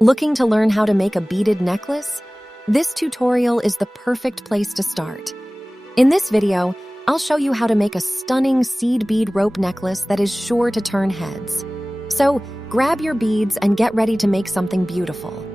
Looking to learn how to make a beaded necklace? This tutorial is the perfect place to start. In this video, I'll show you how to make a stunning seed bead rope necklace that is sure to turn heads. So, grab your beads and get ready to make something beautiful.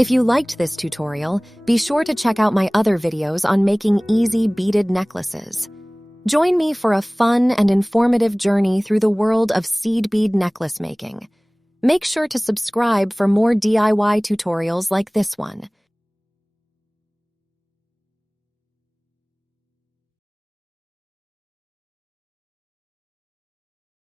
If you liked this tutorial, be sure to check out my other videos on making easy beaded necklaces. Join me for a fun and informative journey through the world of seed bead necklace making. Make sure to subscribe for more DIY tutorials like this one.